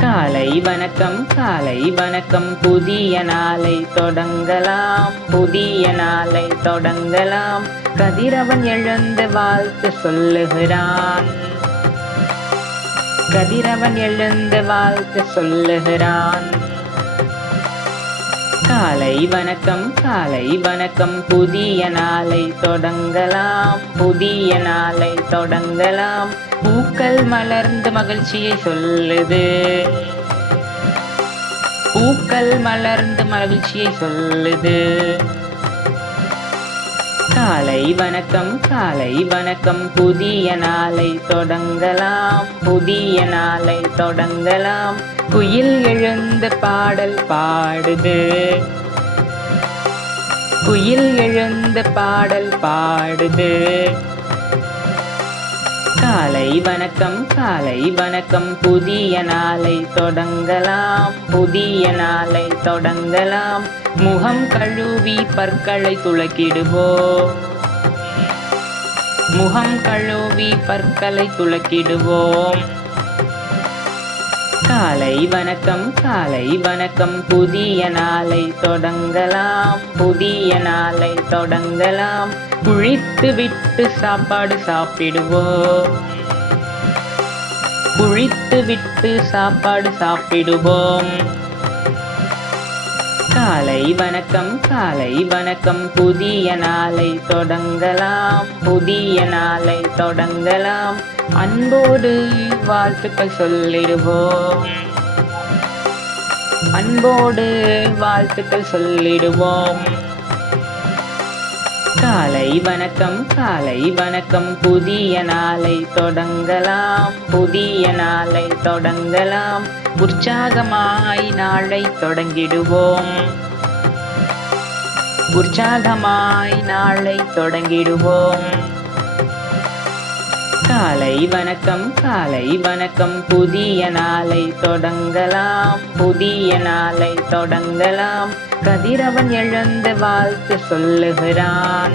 காலை வணக்கம் காலை வணக்கம் புதிய நாளை தொடங்கலாம் புதிய நாளை தொடங்கலாம் கதிரவன் எழுந்து வாழ்த்து சொல்லுகிறான் கதிரவன் எழுந்து வாழ்த்து சொல்லுகிறான் காலை வணக்கம் புதிய நாளை தொடங்கலாம் புதிய நாளை தொடங்கலாம் பூக்கள் மலர்ந்து மகிழ்ச்சியை சொல்லுது பூக்கள் மலர்ந்து மகிழ்ச்சியை சொல்லுது காலை வணக்கம் புதிய நாளை தொடங்கலாம் புதிய நாளை தொடங்கலாம் குயில் எழுந்து பாடல் பாடுது குயில் எழுந்து பாடல் பாடுது காலை வணக்கம் புதிய நாளை தொடங்கலாம் புதிய நாளை தொடங்கலாம் முகம் கழுவி பற்களை துலக்கிடுவோம் முகம் கழுவி பற்களை துலக்கிடுவோம் காலை வணக்கம் புதிய நாளை தொடங்கலாம் புதிய நாளை தொடங்கலாம் குளித்து விட்டு சாப்பாடு சாப்பிடுவோம் குளித்து விட்டு சாப்பாடு சாப்பிடுவோம் காலை வணக்கம் புதிய நாளை தொடங்கலாம் புதிய நாளை தொடங்கலாம் அன்போடு வாழ்த்துக்கள் சொல்லிடுவோம் அன்போடு வாழ்த்துக்கள் சொல்லிடுவோம் காலை வணக்கம் புதிய நாளை தொடங்கலாம் புதிய நாளை தொடங்கலாம் உற்சாகமாய் நாளை தொடங்கிடுவோம் உற்சாகமாய் நாளை தொடங்கிடுவோம் காலை வணக்கம் புதிய நாளை தொடங்கலாம் புதிய நாளை தொடங்கலாம் கதிரவன் எழுந்து வாழ்த்து சொல்லுகிறான்